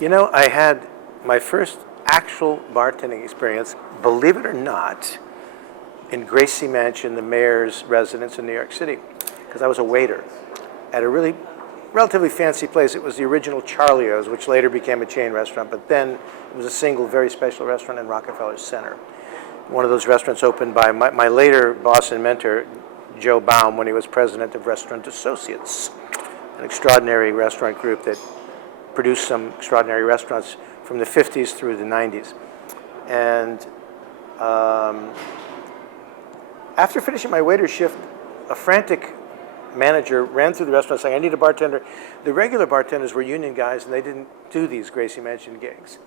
You know, I had my first actual bartending experience, believe it or not, in Gracie Mansion, the mayor's residence in New York City, because I was a waiter at a really relatively fancy place. It was the original Charlio's, which later became a chain restaurant, but then it was a single, very special restaurant in Rockefeller Center. One of those restaurants opened by my later boss and mentor, Joe Baum, when he was president of Restaurant Associates, an extraordinary restaurant group that produced some extraordinary restaurants from the 50s through the 90s. And after finishing my waiter shift, a frantic manager ran through the restaurant saying, I need a bartender. The regular bartenders were union guys, and they didn't do these Gracie Mansion gigs.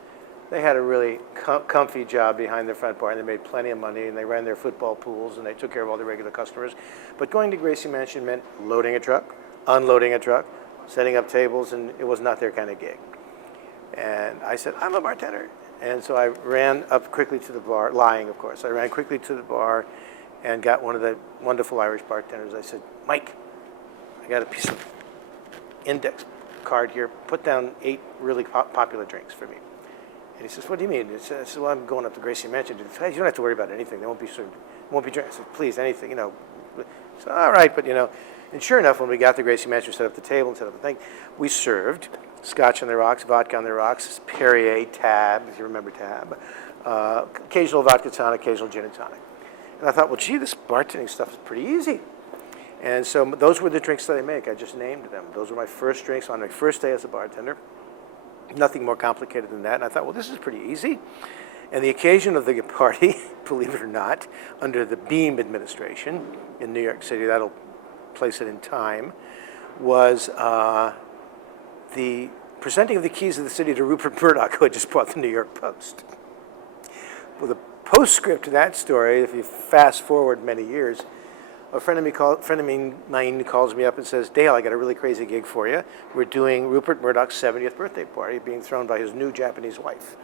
They had a really comfy job behind their front bar, and they made plenty of money, and they ran their football pools, and they took care of all the regular customers. But going to Gracie Mansion meant loading a truck, unloading a truck, setting up tables, and it was not their kind of gig. And I said, I'm a bartender. And so I ran up quickly to the bar, lying, of course. I ran quickly to the bar and got one of the wonderful Irish bartenders. I said, Mike, I got a piece of index card here. Put down 8 really popular drinks for me. And he says, what do you mean? I said, well, I'm going up to Gracie Mansion. You don't have to worry about anything. There won't be served, won't be drinks. I said, please, anything, you know. So, all right, but you know. And sure enough, when we got to Gracie Mansion, we set up the table and set up the thing. We served scotch on the rocks, vodka on the rocks, Perrier, Tab, if you remember Tab, occasional vodka tonic, occasional gin and tonic. And I thought, well, gee, this bartending stuff is pretty easy. And so those were the drinks that I make. I just named them. Those were my first drinks on my first day as a bartender. Nothing more complicated than that. And I thought, well, this is pretty easy. And the occasion of the party, believe it or not, under the Beam administration in New York City, that'll place it in time, was the presenting of the keys of the city to Rupert Murdoch, who had just bought the New York Post. Well, the postscript to that story, if you fast forward many years, a friend of mine calls me up and says, Dale, I got a really crazy gig for you. We're doing Rupert Murdoch's 70th birthday party being thrown by his new Japanese wife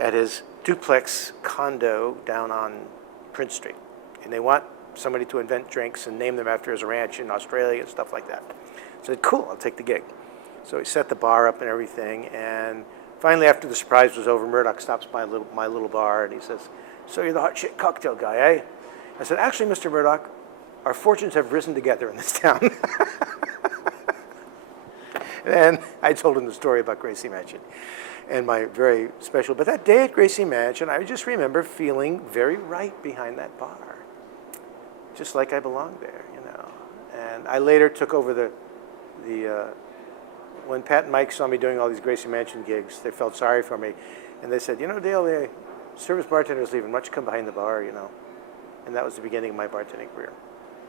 at his duplex condo down on Prince Street. And they want somebody to invent drinks and name them after his ranch in Australia and stuff like that. So I said, cool, I'll take the gig. So he set the bar up and everything, and finally, after the surprise was over, Murdoch stops by my little bar, and he says, so you're the hot shit cocktail guy, eh? I said, actually, Mr. Murdoch, our fortunes have risen together in this town. And I told him the story about Gracie Mansion and my very special, but that day at Gracie Mansion, I just remember feeling very right behind that bar, just like I belonged there, you know. And I later took over when Pat and Mike saw me doing all these Gracie Mansion gigs, they felt sorry for me. And they said, you know, Dale, the service bartender's leaving. Why don't you come behind the bar, you know? And that was the beginning of my bartending career.